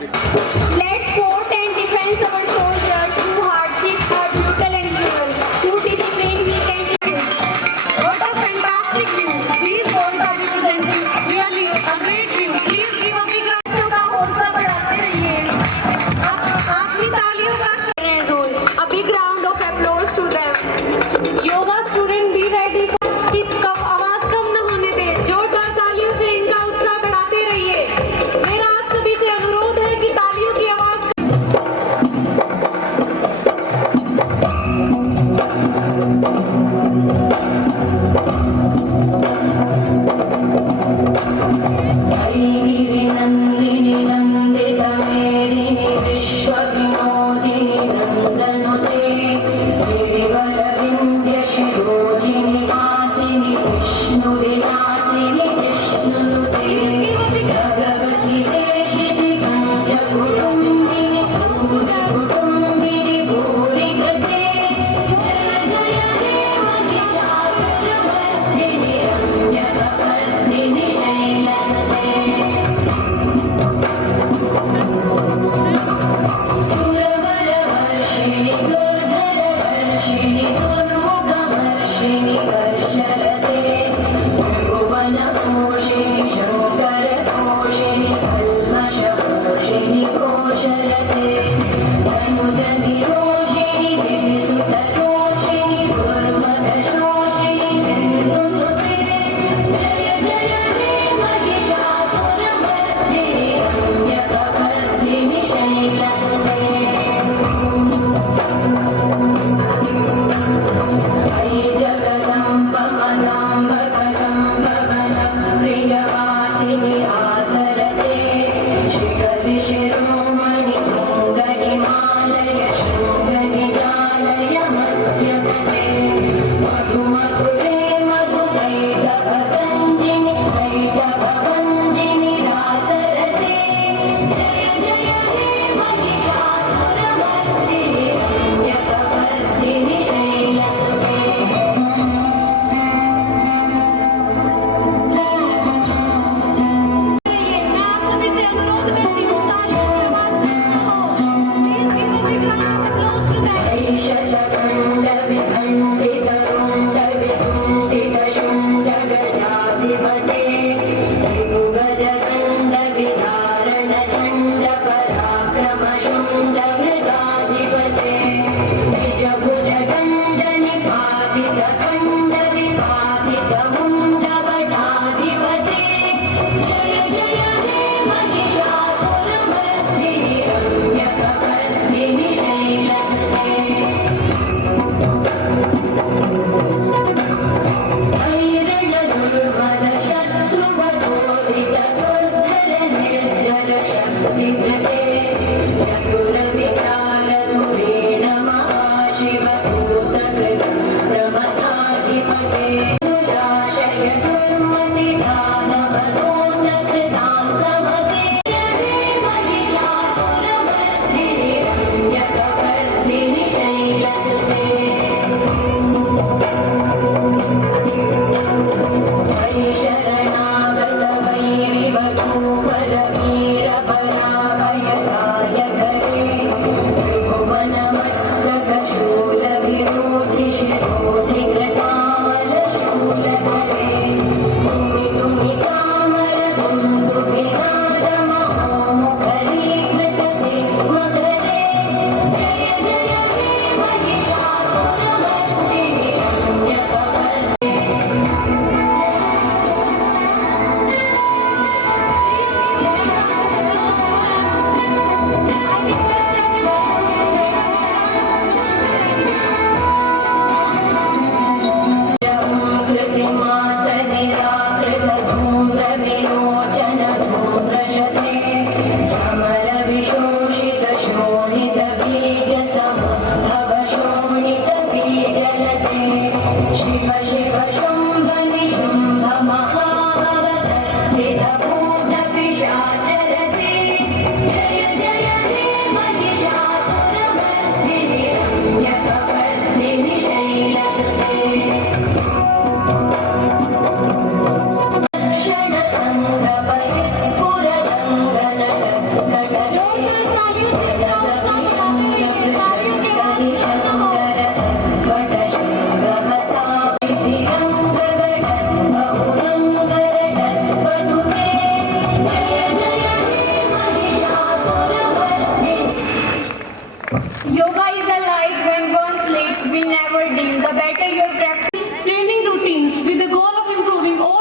Let's support and defend our soldiers through hardship or brutal and cruel. Through discipline, we can defend. What a fantastic view! These boys are representing really a great view. Please give a big round. बच्चों का हौसला बढ़ाते रहिए. आपकी तालियों का Roll. A big round of applause to them. Yoga student be ready की आवाज कम न होने दें. जोरदार तालियों से इनका उत्साह बढ़ाते रहिए. मेरा आप सभी से अनुरोध है कि तालियों की आवाज नंदिनी नंदित मेदिनी विश्व विनोदिनी नंदनुते देवर विंध्य शिरोधिनी वासिनी विष्णु विलासिनी जिष्णुनुते भगवती देशिति कंठ कुटुंबिनी भूरि कुटुंबिनी भूरि कृते जय जय हे महिषासुरमर्दिनी रम्यकपर्दिनी शैलसुते सुरवरवर्षिणि दुर्धरवर्षिणि दुर्मुखवर्षिणि वर्षरते भुवनपोषिणि शङ्करकोशिनि कल्मषपोषिनि कोशरते धनुजनिरोषिणि दिविसुतरोषिणि दुर्मदशोषिणि सिन्धुसुते जय जय हे महिषासुरमर्दिनि रम्यकपर्दिनि शैलसुते अयि जगदम्ब मदम्ब कदम्ब वनप्रियवासिनि आसरते शिखरि शिरोमणि तुङ्गहिमालय शृङ्गनिजालय मध्यगते मधुमधुरे मधुकैटभगञ्जिनि कैटभभञ्जिनि रासरते जय जय हे महिषासुरमर्दिनि रम्यकपर्दिनि शैलसुते मैं आप सभी से अनुरोध करती हूँ तालियों की आवाज कम न हो. Please give a big round of applause to them. ऐशतखण्डविखण्डितरुण्डविकुण्डितशुण्डगजाधिपते त्रिभुगजगण्डविधारणचण्डपराक्रमशुण्डमृगाधिपते निजभुजगण्डनिपातितखण्डविपातितमुण्डवटाधिपते जय जय हे महिषासुरमर्दिनि रम्यकपर्दिनि शैलसुते ऐरणदुर्मद शत्रुवधोदित दुर्धर निर्जर शक्तिभृते चतुरविचारधुरेण महाशिवभूतकृत प्रमथाधिपते दुराशय दुर्मतिदानवदोन्नकृतान्तमते हे महिषासुरमर्दिनि रम्यकपर्दिनि शैलसुते वै शरणागत वैरिवधूवर वीरपराभयदाय करे Yoga is a light when once lit will never dim. The better your practice. Training routines with the goal of improving all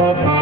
Amen.